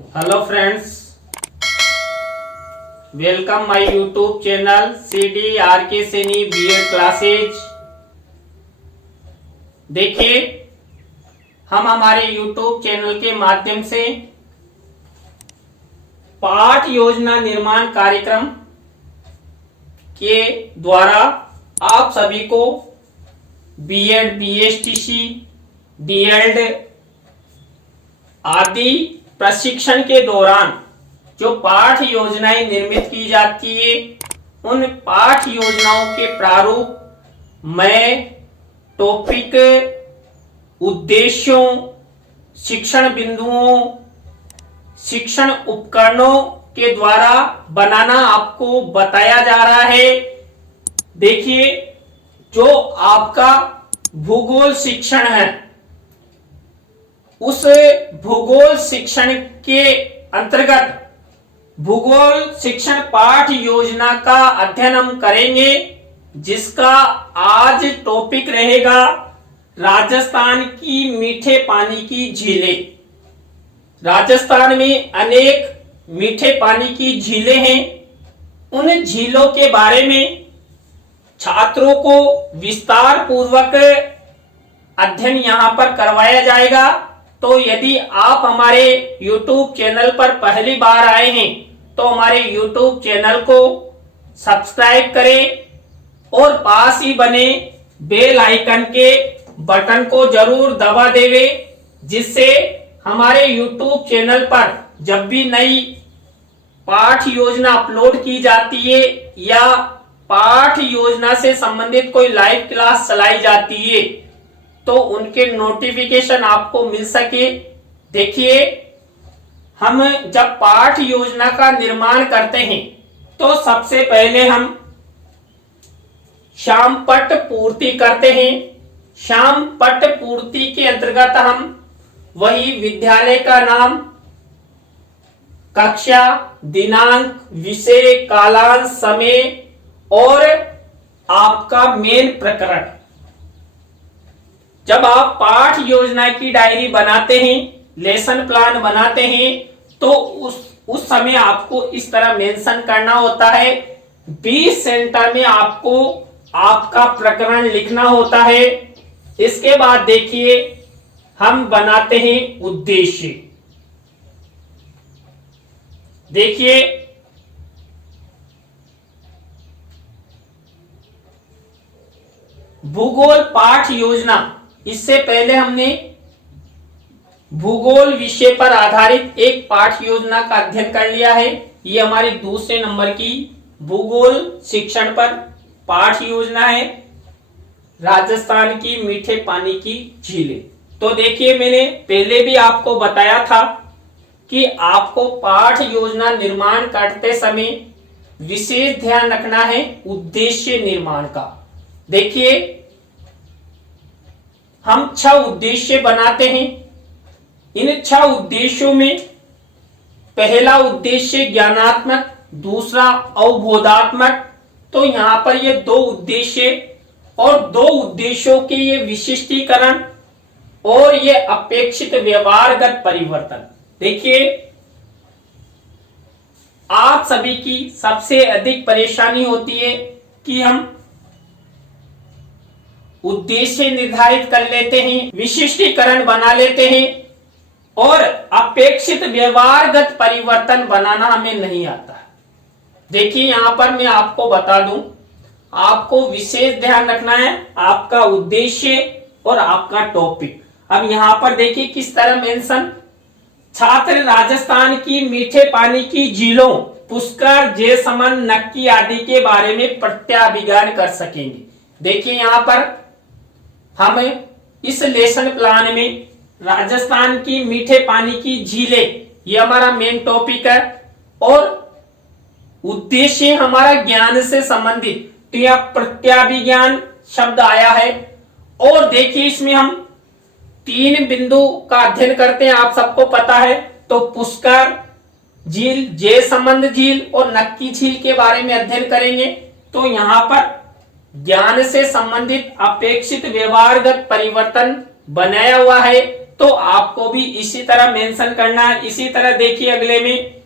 Hello friends, welcome my YouTube channel CD RK Saini BEd classes. देखिए, हम हमारे YouTube channel के माध्यम से पाठ योजना निर्माण कार्यक्रम के द्वारा आप सभी को बीएड, बीएसटीसी, डीएलएड आदि प्रशिक्षण के दौरान जो पाठ योजनाएं निर्मित की जाती है, उन पाठ योजनाओं के प्रारूप मैं टॉपिक, उद्देश्यों, शिक्षण बिंदुओं, शिक्षण उपकरणों के द्वारा बनाना आपको बताया जा रहा है। देखिए, जो आपका भूगोल शिक्षण है, उस भूगोल शिक्षण के अंतर्गत भूगोल शिक्षण पाठ योजना का अध्ययन हम करेंगे, जिसका आज टॉपिक रहेगा राजस्थान की मीठे पानी की झीलें। राजस्थान में अनेक मीठे पानी की झीलें हैं। उन झीलों के बारे में छात्रों को विस्तार पूर्वक अध्ययन यहां पर करवाया जाएगा। तो यदि आप हमारे YouTube चैनल पर पहली बार आए हैं तो हमारे YouTube चैनल को सब्सक्राइब करें और पास ही बने बेल आइकन के बटन को जरूर दबा देवे, जिससे हमारे YouTube चैनल पर जब भी नई पाठ योजना अपलोड की जाती है या पाठ योजना से संबंधित कोई लाइव क्लास चलाई जाती है तो उनके नोटिफिकेशन आपको मिल सके। देखिए, हम जब पाठ योजना का निर्माण करते हैं तो सबसे पहले हम श्याम पट्ट पूर्ति करते हैं। श्याम पट्ट पूर्ति के अंतर्गत हम वही विद्यालय का नाम, कक्षा, दिनांक, विषय, कालांश, समय और आपका मेन प्रकरण। जब आप पाठ योजना की डायरी बनाते हैं, लेसन प्लान बनाते हैं, तो उस समय आपको इस तरह मेंशन करना होता है। 20 सेंटर में आपको आपका प्रकरण लिखना होता है। इसके बाद देखिए, हम बनाते हैं उद्देश्य। देखिए, भूगोल पाठ योजना, इससे पहले हमने भूगोल विषय पर आधारित एक पाठ योजना का अध्ययन कर लिया है। ये हमारी दूसरे नंबर की भूगोल शिक्षण पर पाठ योजना है, राजस्थान की मीठे पानी की झीलें। तो देखिए, मैंने पहले भी आपको बताया था कि आपको पाठ योजना निर्माण करते समय विशेष ध्यान रखना है उद्देश्य निर्माण का। देखिए, हम 6 उद्देश्य बनाते हैं। इन 6 उद्देश्यों में पहला उद्देश्य ज्ञानात्मक, दूसरा अवबोधात्मक। तो यहां पर ये 2 उद्देश्य और 2 उद्देश्यों के ये विशिष्टीकरण और ये अपेक्षित व्यवहारगत परिवर्तन। देखिए, आप सभी की सबसे अधिक परेशानी होती है कि हम उद्देश्य निर्धारित कर लेते हैं, विशिष्टीकरण बना लेते हैं और अपेक्षित व्यवहारगत परिवर्तन बनाना हमें नहीं आता। देखिए, यहां पर मैं आपको बता दूं, आपको विशेष ध्यान रखना है आपका उद्देश्य और आपका टॉपिक। अब यहां पर देखिए किस तरह मेंशन, छात्र राजस्थान की मीठे पानी की झीलों, पुष्कर, जैसमंद, नक्की आदि के बारे में प्रत्याभिज्ञान कर सकेंगे। देखिए, यहां पर हम इस लेसन प्लान में राजस्थान की मीठे पानी की झीलें, ये हमारा मेन टॉपिक है और उद्देश्य हमारा ज्ञान से संबंधित, तो यह प्रत्याभिज्ञान शब्द आया है। और देखिए, इसमें हम 3 बिंदु का अध्ययन करते हैं, आप सबको पता है। तो पुष्कर झील, जैसमंद झील और नक्की झील के बारे में अध्ययन करेंगे। तो यहां पर ज्ञान से संबंधित अपेक्षित व्यवहारगत परिवर्तन बनाया हुआ है। तो आपको भी इसी तरह मेंशन करना है। इसी तरह देखिए अगले में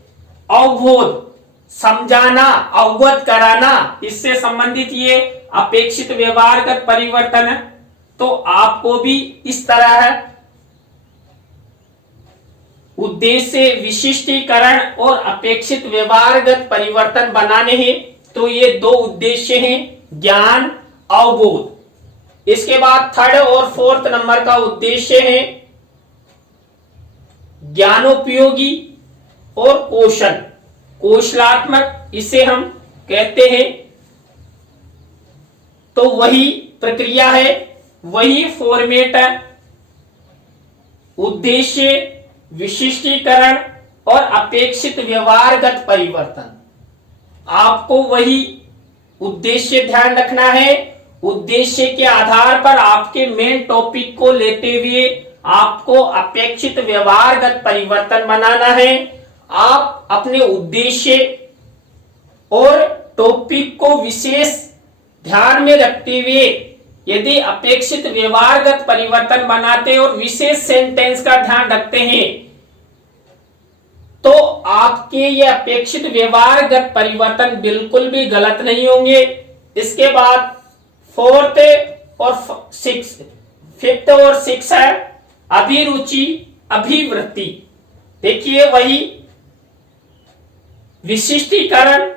अवबोध, समझाना, अवगत कराना, इससे संबंधित ये अपेक्षित व्यवहारगत परिवर्तन है। तो आपको भी इस तरह है। उद्देश्य विशिष्टीकरण और अपेक्षित व्यवहारगत परिवर्तन बनाने हैं। तो ये दो उद्देश्य हैं, ज्ञान, अवबोध। इसके बाद थर्ड और फोर्थ नंबर का उद्देश्य है ज्ञानोपयोगी और कौशल, कौशलात्मक इसे हम कहते हैं। तो वही प्रक्रिया है, वही फॉर्मेट है। उद्देश्य, विशिष्टीकरण और अपेक्षित व्यवहारगत परिवर्तन। आपको वही उद्देश्य ध्यान रखना है। उद्देश्य के आधार पर आपके मेन टॉपिक को लेते हुए आपको अपेक्षित व्यवहारगत परिवर्तन बनाना है। आप अपने उद्देश्य और टॉपिक को विशेष ध्यान में रखते हुए यदि अपेक्षित व्यवहारगत परिवर्तन बनाते और विशेष सेंटेंस का ध्यान रखते हैं तो आपके ये अपेक्षित व्यवहारगत परिवर्तन बिल्कुल भी गलत नहीं होंगे। इसके बाद फोर्थ और फिफ्थ और सिक्स है अभिरुचि, अभिवृत्ति। देखिए वही विशिष्टीकरण,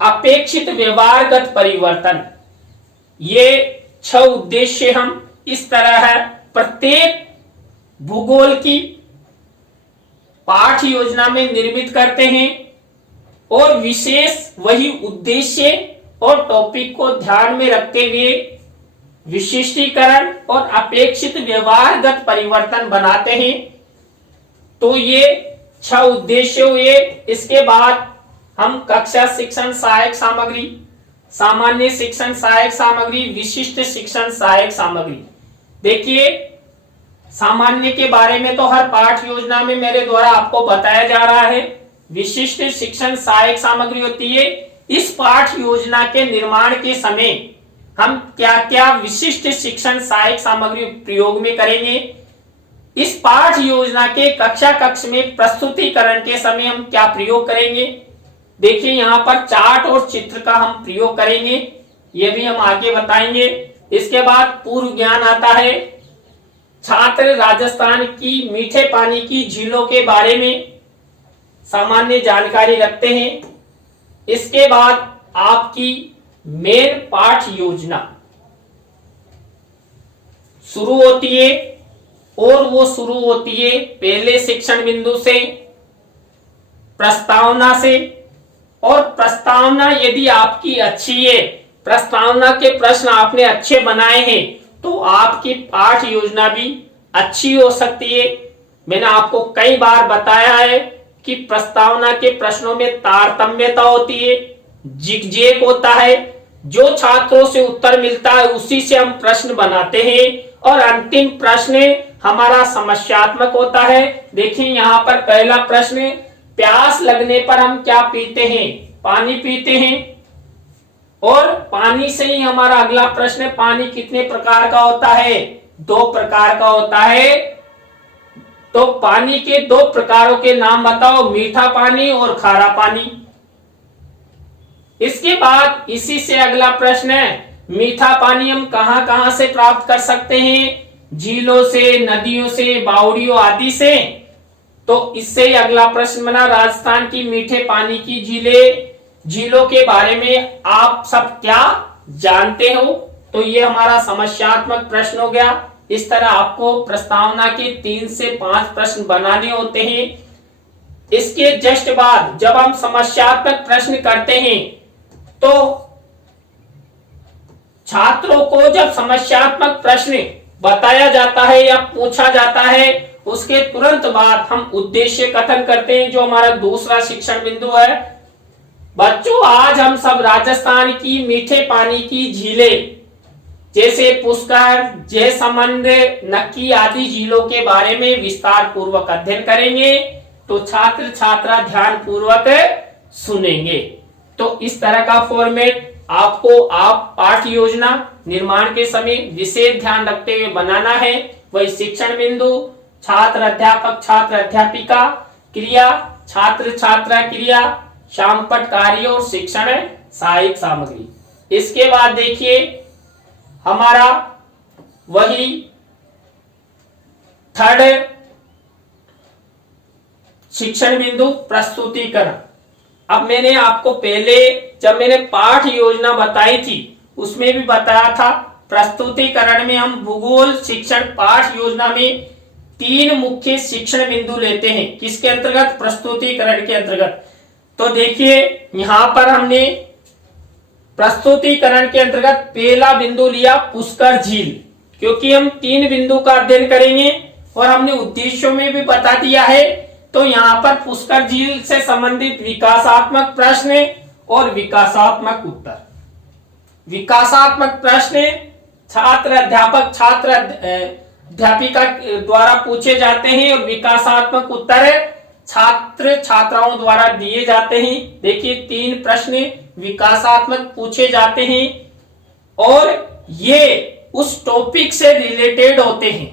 अपेक्षित व्यवहारगत परिवर्तन, ये 6 उद्देश्य हम इस तरह है प्रत्येक भूगोल की पाठ योजना में निर्मित करते हैं और विशेष वही उद्देश्य और टॉपिक को ध्यान में रखते हुए विशिष्टीकरण और अपेक्षित व्यवहारगत परिवर्तन बनाते हैं। तो ये 6 उद्देश्य हुए। इसके बाद हम कक्षा शिक्षण सहायक सामग्री, सामान्य शिक्षण सहायक सामग्री, विशिष्ट शिक्षण सहायक सामग्री। देखिए सामान्य के बारे में तो हर पाठ योजना में मेरे द्वारा आपको बताया जा रहा है। विशिष्ट शिक्षण सहायक सामग्री होती है इस पाठ योजना के निर्माण के समय हम क्या क्या विशिष्ट शिक्षण सहायक सामग्री प्रयोग में करेंगे। इस पाठ योजना के कक्षा कक्ष में प्रस्तुतिकरण के समय हम क्या प्रयोग करेंगे। देखिए यहाँ पर चार्ट और चित्र का हम प्रयोग करेंगे, ये भी हम आगे बताएंगे। इसके बाद पूर्व ज्ञान आता है। छात्र राजस्थान की मीठे पानी की झीलों के बारे में सामान्य जानकारी रखते हैं। इसके बाद आपकी मेन पाठ योजना शुरू होती है और वो शुरू होती है पहले शिक्षण बिंदु से, प्रस्तावना से। और प्रस्तावना यदि आपकी अच्छी है, प्रस्तावना के प्रश्न आपने अच्छे बनाए हैं तो आपकी पाठ योजना भी अच्छी हो सकती है। मैंने आपको कई बार बताया है कि प्रस्तावना के प्रश्नों में तारतम्यता होती है, जिगजैग होता है। जो छात्रों से उत्तर मिलता है उसी से हम प्रश्न बनाते हैं और अंतिम प्रश्न हमारा समस्यात्मक होता है। देखिए यहाँ पर पहला प्रश्न, प्यास लगने पर हम क्या पीते हैं? पानी पीते हैं। और पानी से ही हमारा अगला प्रश्न, पानी कितने प्रकार का होता है? 2 प्रकार का होता है। तो पानी के 2 प्रकारों के नाम बताओ, मीठा पानी और खारा पानी। इसके बाद इसी से अगला प्रश्न है, मीठा पानी हम कहां कहां से प्राप्त कर सकते हैं? झीलों से, नदियों से, बावड़ियों आदि से। तो इससे ही अगला प्रश्न बना, राजस्थान की मीठे पानी की झीलों के बारे में आप सब क्या जानते हो? तो ये हमारा समस्यात्मक प्रश्न हो गया। इस तरह आपको प्रस्तावना के 3 से 5 प्रश्न बनाने होते हैं। इसके जस्ट बाद जब हम समस्यात्मक प्रश्न करते हैं तो छात्रों को जब समस्यात्मक प्रश्न बताया जाता है या पूछा जाता है उसके तुरंत बाद हम उद्देश्य कथन करते हैं, जो हमारा दूसरा शिक्षण बिंदु है। बच्चों आज हम सब राजस्थान की मीठे पानी की झीलें जैसे पुष्कर, जयसमंद, नक्की आदि झीलों के बारे में विस्तार पूर्वक अध्ययन करेंगे। तो छात्र छात्रा ध्यान पूर्वक सुनेंगे। तो इस तरह का फॉर्मेट आपको आप पाठ योजना निर्माण के समय विशेष ध्यान रखते हुए बनाना है। वही शिक्षण बिंदु, छात्र अध्यापक छात्र अध्यापिका क्रिया, छात्र छात्रा क्रिया, शामपट कार्य और शिक्षण सहायक सामग्री। इसके बाद देखिए हमारा वही थर्ड शिक्षण बिंदु प्रस्तुतिकरण। अब मैंने आपको पहले जब मैंने पाठ योजना बताई थी उसमें भी बताया था, प्रस्तुतिकरण में हम भूगोल शिक्षण पाठ योजना में 3 मुख्य शिक्षण बिंदु लेते हैं। किसके अंतर्गत? प्रस्तुतिकरण के अंतर्गत। तो देखिए यहां पर हमने प्रस्तुतिकरण के अंतर्गत पहला बिंदु लिया पुष्कर झील, क्योंकि हम 3 बिंदु का अध्ययन करेंगे और हमने उद्देश्यों में भी बता दिया है। तो यहाँ पर पुष्कर झील से संबंधित विकासात्मक प्रश्न और विकासात्मक उत्तर। विकासात्मक प्रश्न छात्र अध्यापक छात्र अध्यापिका द्वारा पूछे जाते हैं और विकासात्मक उत्तर छात्र छात्राओं द्वारा दिए जाते हैं। देखिए 3 प्रश्न विकासात्मक पूछे जाते हैं और ये उस टॉपिक से रिलेटेड होते हैं,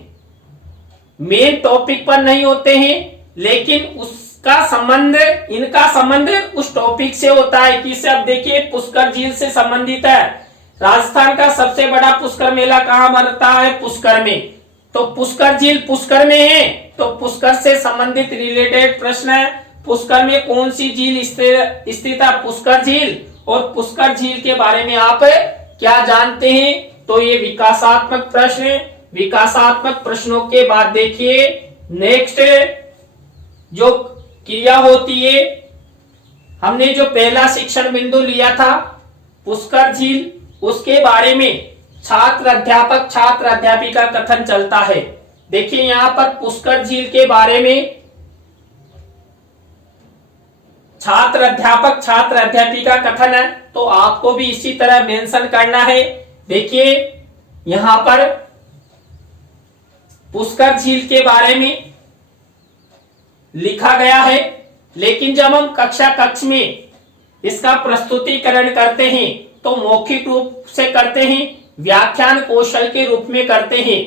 मेन टॉपिक पर नहीं होते हैं, लेकिन उसका संबंध इनका संबंध उस टॉपिक से होता है। किससे? अब देखिए पुष्कर झील से संबंधित है। राजस्थान का सबसे बड़ा पुष्कर मेला कहाँ बनता है? पुष्कर में। तो पुष्कर झील पुष्कर में है, तो पुष्कर से संबंधित रिलेटेड प्रश्न है। पुष्कर में कौन सी झील स्थित है? पुष्कर झील। और पुष्कर झील के बारे में आप क्या जानते हैं? तो ये विकासात्मक प्रश्न है। विकासात्मक प्रश्नों के बाद देखिए नेक्स्ट जो क्रिया होती है, हमने जो पहला शिक्षण बिंदु लिया था पुष्कर झील, उसके बारे में छात्र अध्यापक छात्र अध्यापिका कथन चलता है। देखिए यहां पर पुष्कर झील के बारे में छात्र अध्यापक छात्र अध्यापिका कथन है, तो आपको भी इसी तरह मेंशन करना है। देखिए यहां पर पुष्कर झील के बारे में लिखा गया है, लेकिन जब हम कक्ष में इसका प्रस्तुतिकरण करते हैं तो मौखिक रूप से करते हैं, व्याख्यान कौशल के रूप में करते हैं।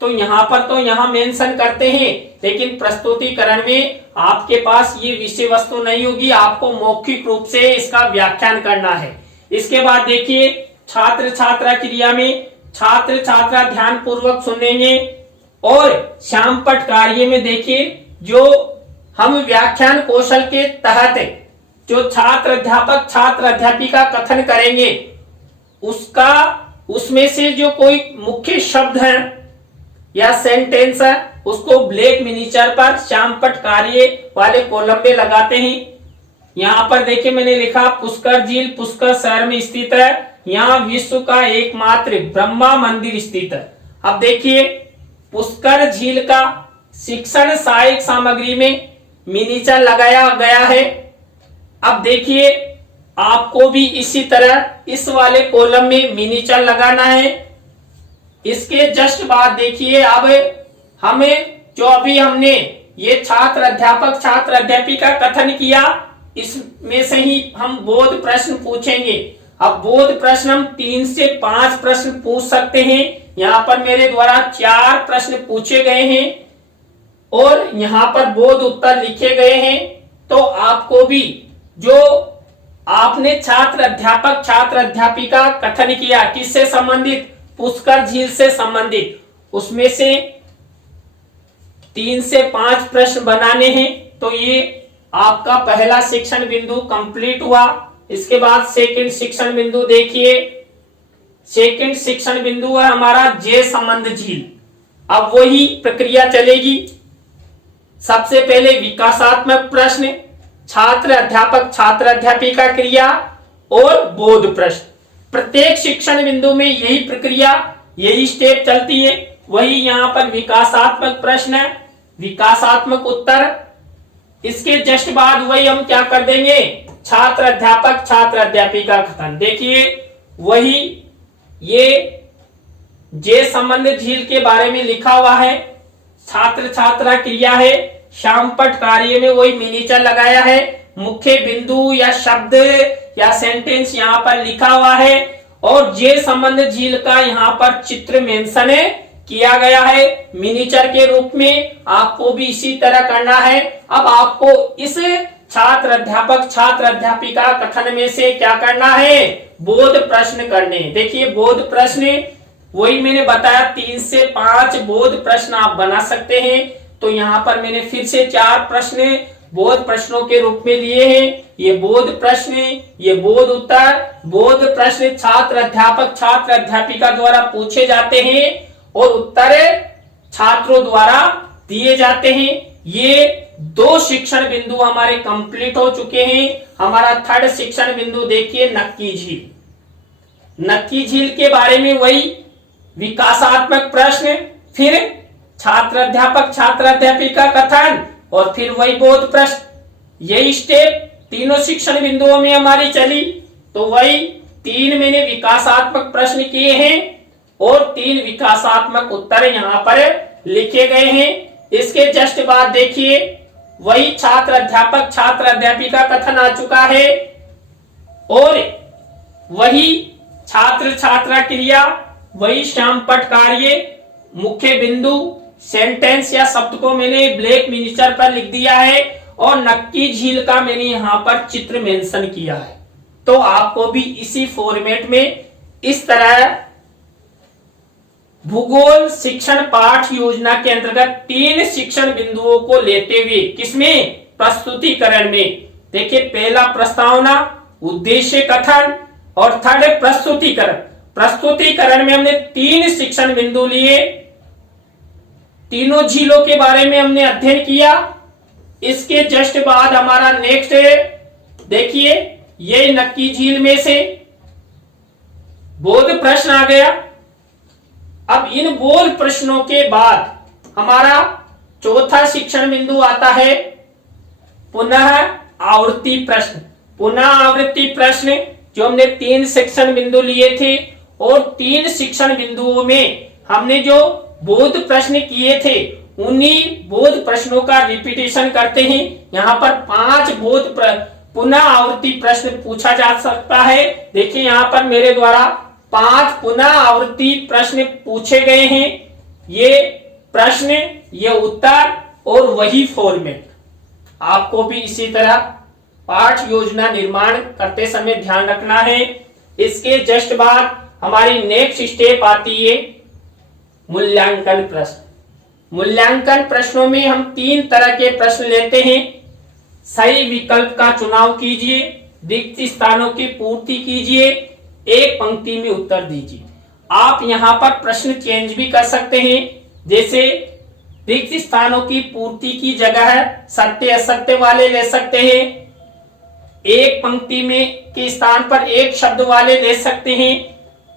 तो यहाँ पर तो यहाँ मेंशन करते हैं, लेकिन प्रस्तुतिकरण में आपके पास ये विषय वस्तु नहीं होगी, आपको मौखिक रूप से इसका व्याख्यान करना है। इसके बाद देखिए छात्र छात्रा क्रिया में छात्र छात्रा ध्यान पूर्वक सुनेंगे और शामपट कार्य में देखिए जो हम व्याख्यान कौशल के तहत जो छात्र अध्यापक छात्र अध्यापिका कथन करेंगे उसमें से जो कोई मुख्य शब्द है या सेंटेंस है उसको ब्लैक मिनीचर पर शामपट कार्य वाले कॉलम में लगाते हैं। यहाँ पर देखिए मैंने लिखा पुष्कर झील पुष्कर शहर में स्थित है, यहाँ विश्व का एकमात्र ब्रह्मा मंदिर स्थित है। अब देखिए पुष्कर झील का शिक्षण सहायक सामग्री में मिनीचर लगाया गया है। अब देखिए आपको भी इसी तरह इस वाले कॉलम में मिनीचर लगाना है। इसके जस्ट बाद देखिए अब हमें जो अभी हमने ये छात्र अध्यापक छात्र अध्यापिका कथन किया, इसमें से ही हम बोध प्रश्न पूछेंगे। अब बोध प्रश्न हम 3 से 5 प्रश्न पूछ सकते हैं। यहाँ पर मेरे द्वारा 4 प्रश्न पूछे गए हैं और यहाँ पर बोध उत्तर लिखे गए हैं। तो आपको भी जो आपने छात्र अध्यापक छात्र अध्यापिका कथन किया किससे संबंधित? पुष्कर झील से संबंधित, उसमें से 3 से 5 प्रश्न बनाने हैं। तो ये आपका पहला शिक्षण बिंदु कंप्लीट हुआ। इसके बाद सेकंड शिक्षण बिंदु देखिए, सेकंड शिक्षण बिंदु है हमारा जय संबंध झील। अब वही प्रक्रिया चलेगी। सबसे पहले विकासात्मक प्रश्न, छात्र अध्यापक छात्र अध्यापिका क्रिया और बोध प्रश्न। प्रत्येक शिक्षण बिंदु में यही प्रक्रिया यही स्टेप चलती है। वही यहाँ पर विकासात्मक प्रश्न है, विकासात्मक उत्तर। इसके जस्ट बाद वही हम क्या कर देंगे? छात्र अध्यापक छात्र अध्यापिका कथन। देखिए वही ये जे संबंध झील के बारे में लिखा हुआ है, छात्र छात्रा क्रिया है, शामपट कार्य में वही मिनीचर लगाया है, मुख्य बिंदु या शब्द या सेंटेंस यहाँ पर लिखा हुआ है और जे संबंध झील का यहाँ पर चित्र मेंशन किया गया है मिनिएचर के रूप में। आपको भी इसी तरह करना है। अब आपको इस छात्र अध्यापक छात्र अध्यापिका कथन में से क्या करना है, बोध प्रश्न करने। देखिए बोध प्रश्न वही मैंने बताया 3 से 5 बोध प्रश्न आप बना सकते हैं। तो यहाँ पर मैंने फिर से 4 प्रश्न बोध प्रश्नों के रूप में लिए हैं। ये बोध प्रश्न, ये बोध उत्तर। बोध प्रश्न छात्र अध्यापक छात्र अध्यापिका द्वारा पूछे जाते हैं और उत्तर छात्रों द्वारा दिए जाते हैं। ये 2 शिक्षण बिंदु हमारे कंप्लीट हो चुके हैं। हमारा 3rd शिक्षण बिंदु देखिए नक्की झील। नक्की झील के बारे में वही विकासात्मक प्रश्न, फिर छात्र अध्यापक छात्र अध्यापिका कथन और फिर वही बोध प्रश्न। यही स्टेप तीनों शिक्षण बिंदुओं में हमारी चली। तो वही 3 मैंने विकासात्मक प्रश्न किए हैं और 3 विकासात्मक उत्तर यहाँ पर लिखे गए हैं। इसके जस्ट बाद देखिए वही छात्र अध्यापक छात्र अध्यापिका कथन आ चुका है और वही छात्र छात्रा क्रिया, वही श्यामपट्ट कार्य, मुख्य बिंदु, सेंटेंस या शब्द को मैंने ब्लैक मिनिएचर पर लिख दिया है और नक्की झील का मैंने यहाँ पर चित्र मेंशन किया है। तो आपको भी इसी फॉर्मेट में इस तरह भूगोल शिक्षण पाठ योजना के अंतर्गत 3 शिक्षण बिंदुओं को लेते हुए किसमें, प्रस्तुतिकरण में। देखिए पहला प्रस्तावना, उद्देश्य कथन और 3rd प्रस्तुतिकरण। प्रस्तुतिकरण में हमने 3 शिक्षण बिंदु लिए, तीनों झीलों के बारे में हमने अध्ययन किया। इसके जस्ट बाद हमारा नेक्स्ट देखिए ये नक्की झील में से बोध प्रश्न आ गया। अब इन बोध प्रश्नों के बाद हमारा चौथा शिक्षण बिंदु आता है पुनः आवृत्ति प्रश्न। पुनः आवृत्ति प्रश्न जो हमने 3 शिक्षण बिंदु लिए थे और 3 शिक्षण बिंदुओं में हमने जो बोध प्रश्न किए थे उन्हीं बोध प्रश्नों का रिपीटेशन करते हैं। यहाँ पर 5 बोध पुनः आवृत्ति प्रश्न पूछा जा सकता है। देखिए यहाँ पर मेरे द्वारा 5 पुनः आवृत्ति प्रश्न पूछे गए हैं। ये प्रश्न, ये उत्तर और वही फॉर्मेट। आपको भी इसी तरह पाठ योजना निर्माण करते समय ध्यान रखना है। इसके जस्ट बाद हमारी नेक्स्ट स्टेप आती है मूल्यांकन प्रश्न। मूल्यांकन प्रश्नों में हम 3 तरह के प्रश्न लेते हैं। सही विकल्प का चुनाव कीजिए, रिक्त स्थानों की पूर्ति कीजिए, एक पंक्ति में उत्तर दीजिए। आप यहाँ पर प्रश्न चेंज भी कर सकते हैं। जैसे रिक्त स्थानों की पूर्ति की जगह सत्य असत्य वाले ले सकते हैं, एक पंक्ति में के स्थान पर एक शब्द वाले ले सकते हैं।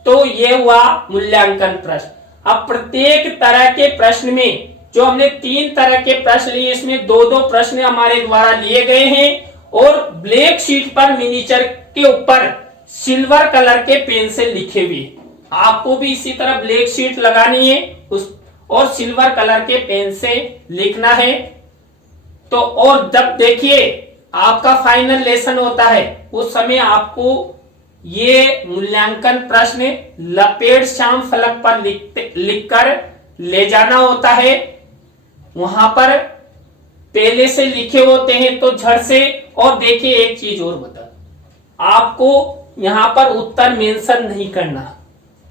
तो ये हुआ मूल्यांकन प्रश्न। अब प्रत्येक तरह के प्रश्न में जो हमने 3 तरह के प्रश्न लिए, इसमें 2-2 प्रश्न हमारे द्वारा लिए गए हैं और ब्लैक शीट पर मिनिएचर के ऊपर सिल्वर कलर के पेन से लिखे हुए। आपको भी इसी तरह ब्लैक शीट लगानी है और सिल्वर कलर के पेन से लिखना है। तो और जब देखिए आपका फाइनल लेसन होता है उस समय आपको ये मूल्यांकन प्रश्न लपेट श्याम फलक पर लिखकर ले जाना होता है। वहां पर पहले से लिखे होते हैं तो झट से। और देखिए एक चीज और बता, आपको यहां पर उत्तर मेंशन नहीं करना।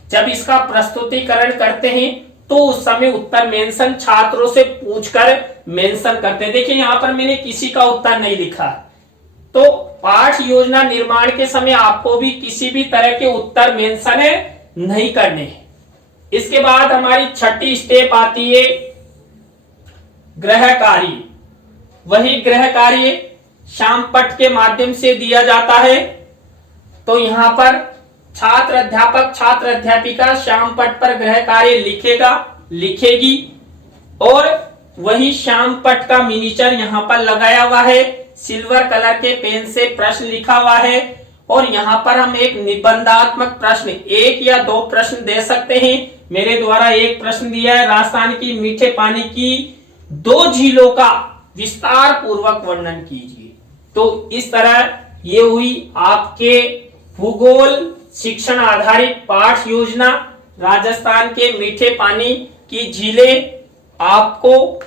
जब इसका प्रस्तुतिकरण करते हैं तो उस समय उत्तर मेंशन छात्रों से पूछकर मेंशन करते हैं। देखिए यहाँ पर मैंने किसी का उत्तर नहीं लिखा। तो पाठ योजना निर्माण के समय आपको भी किसी भी तरह के उत्तर मेंशन नहीं करने हैं। इसके बाद हमारी 6ठी स्टेप आती है गृह कार्य। वही गृह कार्य श्यामपट्ट के माध्यम से दिया जाता है। तो यहाँ पर छात्र अध्यापक छात्र अध्यापिका श्यामपट्ट पर गृह कार्य लिखेगा लिखेगी और वही श्यामपट्ट का मिनिएचर यहाँ पर लगाया हुआ है। सिल्वर कलर के पेन से प्रश्न लिखा हुआ है और यहाँ पर हम एक निबंधात्मक प्रश्न 1 या 2 प्रश्न दे सकते हैं। मेरे द्वारा एक प्रश्न दिया है, राजस्थान की मीठे पानी की 2 झीलों का विस्तार पूर्वक वर्णन कीजिए। तो इस तरह ये हुई आपके भूगोल शिक्षण आधारित पाठ योजना राजस्थान के मीठे पानी की झीलें। आपको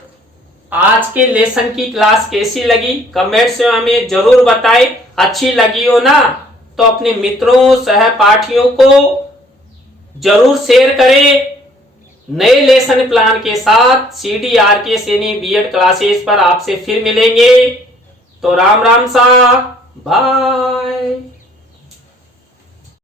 आज के लेसन की क्लास कैसी लगी कमेंट्स में हमें जरूर बताएं। अच्छी लगी हो ना तो अपने मित्रों सहपाठियों को जरूर शेयर करें। नए लेसन प्लान के साथ CDRK सैनी B.Ed क्लासेस पर आपसे फिर मिलेंगे। तो राम राम सा, बाय।